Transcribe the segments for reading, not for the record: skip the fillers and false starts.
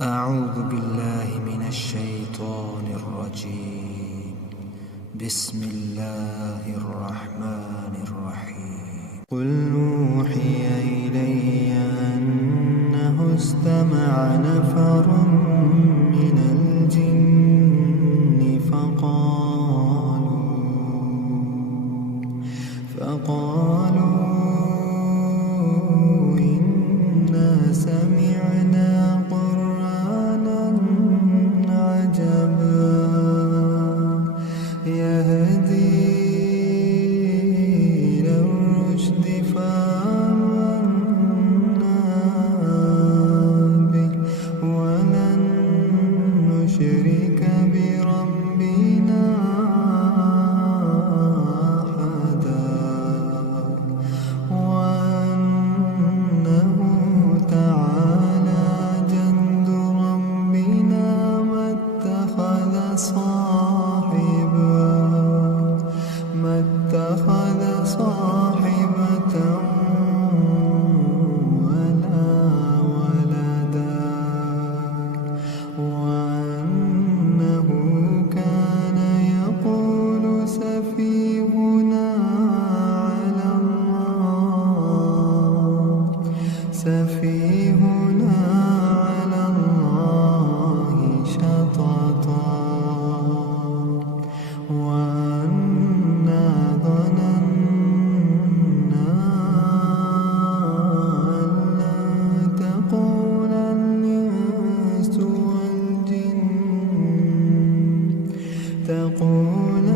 أعوذ بالله من الشيطان الرجيم. بسم الله الرحمن الرحيم. قل أوحي إلي أنه استمع نفر من الجن فقالوا إنا سمعنا قرآنا عجبا يهدي إلى الرشد فآمنا به ولن نشرك بربنا أحدا وأنه تعالى جد ربنا ما اتخذ صاحبة ولا ولدا وأنه كان يقول سفيهنا على الله شططا وأنا ظننا أن لن تقول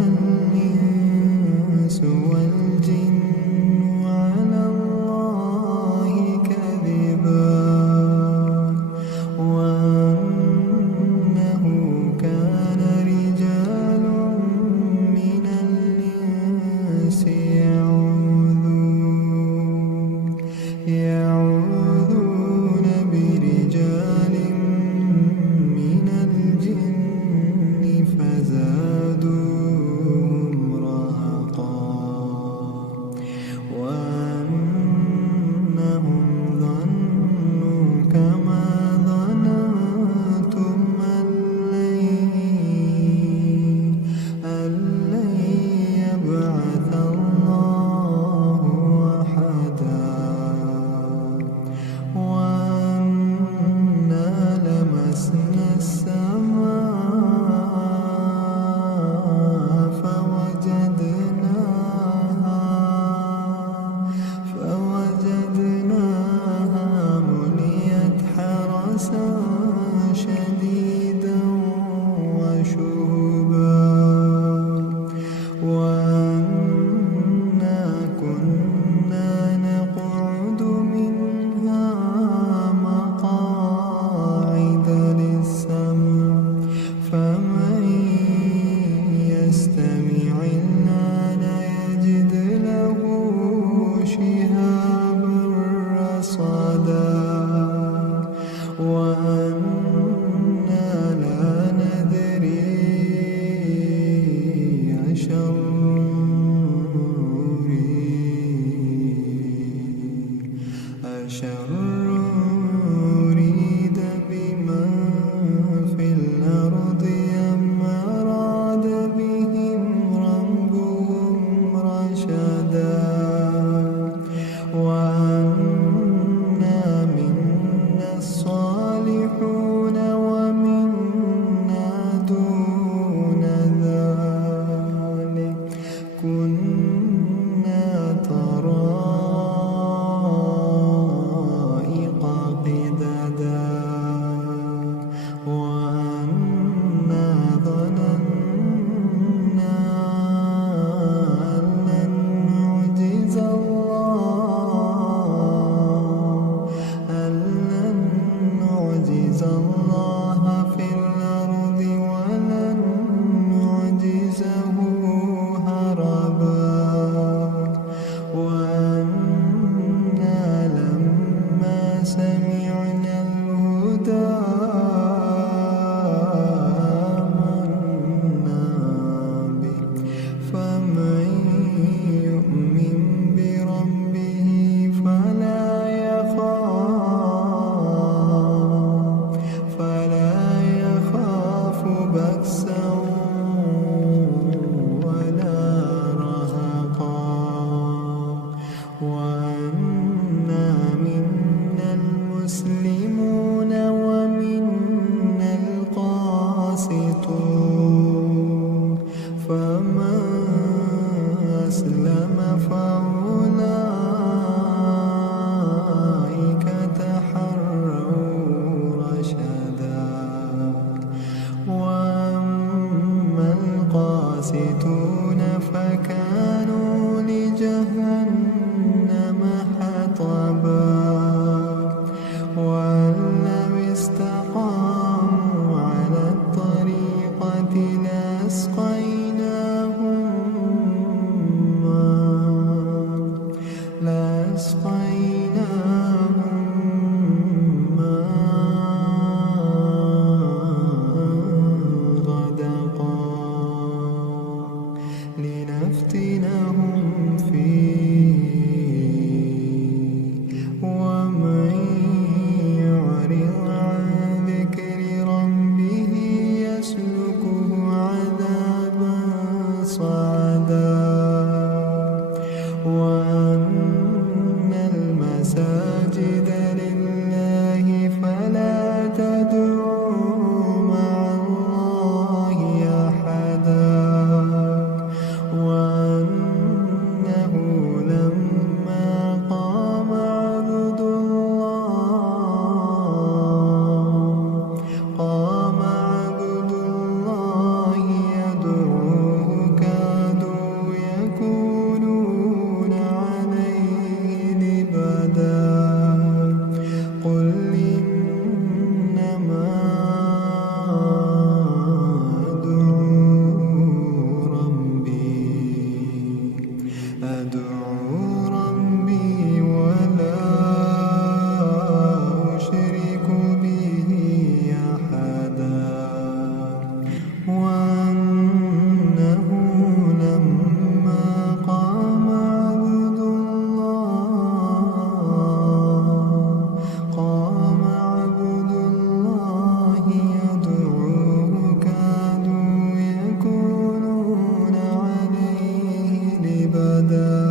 الإنس والجن على الله كذبا وأنه كان رجال من الإنس يعوذون برجال من الجن فزادوهم رهقا وأنهم ظنوا كما ظننتم أن لن يبعث الله أحدا وأنا لمسنا السماء فوجدناها مليت حرسا شديدا وشهبا وأنا كنا نقعد منها مقاعد للسمع فمن يستمع الآن يجد له شهابا رصدا وأنا لا ندري أشر أريد بمن في الأرض أم أراد بهم ربهم رشدا وأنا منا الصالحون ومنا دون ذلك كنا طرائق قددا وأنا ظننا أن لن نعجز الله في الأرض ولن نعجزه هربا وأنا لما سمعنا الهدى آمنا به فمن يؤمن بربه فلا يخاف قاسطون فكانوا لجهنم حطبا وأن لو استقاموا على الطريقة لأسقيناهم ماء غدقا لنفتنهم فيه ومن يعرض عن ذكر ربه يسلكه عذابا صعدا وأن المساجد لله فلا تدعوا مع الله أحدا وأنه لما قام عبد الله يدعوه كادوا يكونون عليه لبدا قل إنما أدعو ربي ولا أشرك به أحدا وأنه لما قام عبد الله يدعوه كادوا يكونون عليه لبدا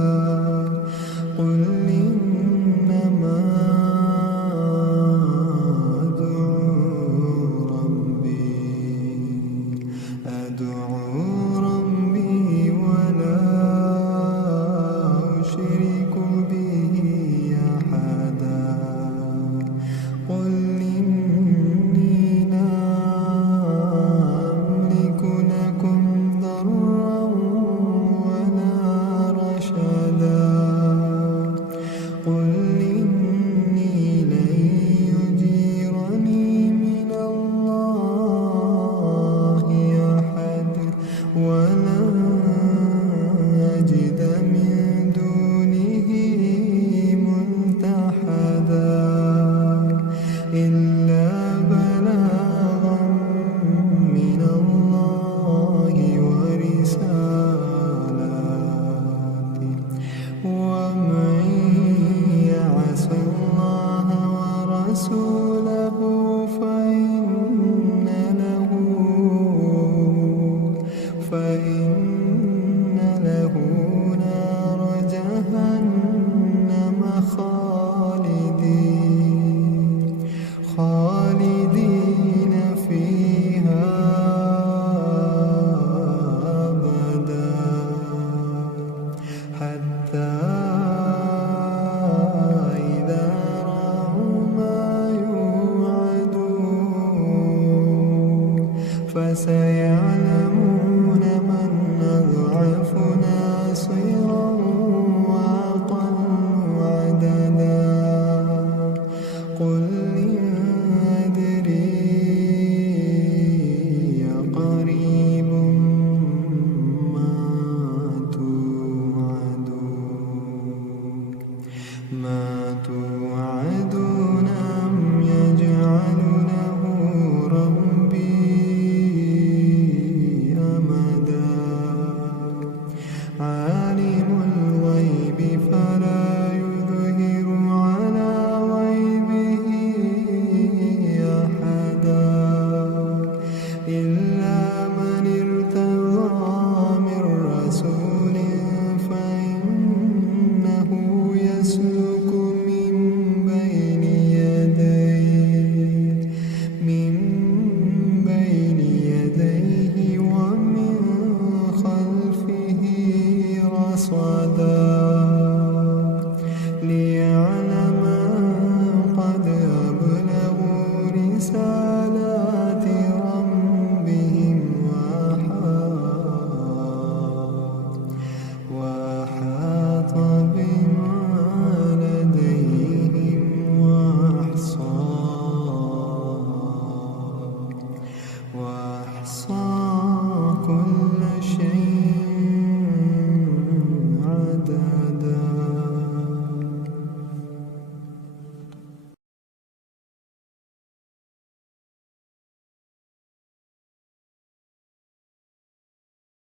قل إنما أدعو ربي ولا أشرك به أحدا قل إني لا أملك لكم ضرا ولا رشدا قل إني لن يجيرني من الله أحد ولن أجد من دونه ملتحدا إلا بلاغا من الله ورسالاته ومن يعص الله ورسوله فإن له نار جهنم خالدين فيها أبدا حتى إذا رأوا ما يوعدون فسيعلمون